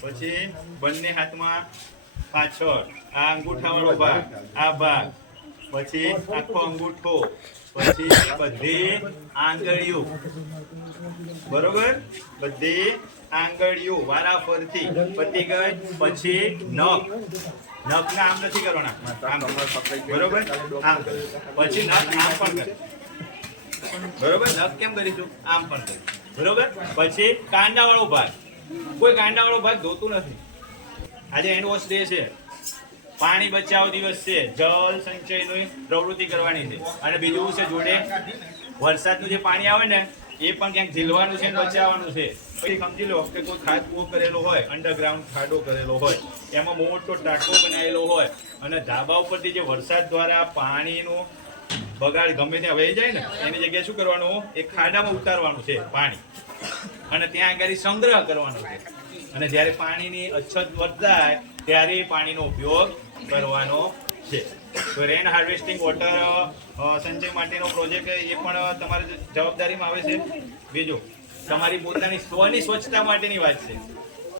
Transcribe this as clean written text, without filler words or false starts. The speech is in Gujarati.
પછી બંને હાથમાં પાછળ આ અંગૂઠાવાળો ભાગ, આ ભાગ, પછી આખો અંગૂઠો, પછી બધી આંગળીઓ, બરોબર, બધી આંગળીઓ વારાફરતી પતી ગઈ. પછી નખના આમ નથી કરવાના, આમ, બરોબર, આમ. પછી નખ આમ પણ કરે, બરોબર. નખ કેમ કરીશું? આમ પણ કરીશું, બરોબર. પછી કાંડાવાળો ભાગ, કોઈ કાંડાવાળો ભાગ ધોતું નથી. આજે હેન્ડ વોશ ડે છે, પાણી બચાવ દિવસ છે, જળ સંચયની પ્રવૃત્તિ કરવાની છે. અને બીજું છે જોડે વરસાદનું જે પાણી આવે ને એ પણ ક્યાંક ઝીલવાનું છે, બચાવવાનું છે. પછી સમજી લો કે કોઈ ખાડો કરેલો હોય, અંડરગ્રાઉન્ડ ખાડો કરેલો હોય, એમાં મોટો ટાંકો બનાવેલો હોય અને ધાબા ઉપરથી જે વરસાદ દ્વારા પાણીનું બગાડ ગમે ત્યાં વહી જાય ને એની જગ્યાએ શું કરવાનું? એ ખાડામાં ઉતારવાનું છે પાણી, અને ત્યાં આગળ સંગ્રહ કરવાનો છે. અને જ્યારે પાણીની અછત વર્તાય ત્યારે પાણીનો ઉપયોગ કરવાનો છે. તો રેન હાર્વેસ્ટિંગ વોટર સંચય માટેનો પ્રોજેક્ટ એ પણ તમારી જવાબદારીમાં આવે છે. બીજું તમારી પોતાની સ્વની સ્વચ્છતા માટેની વાત છે.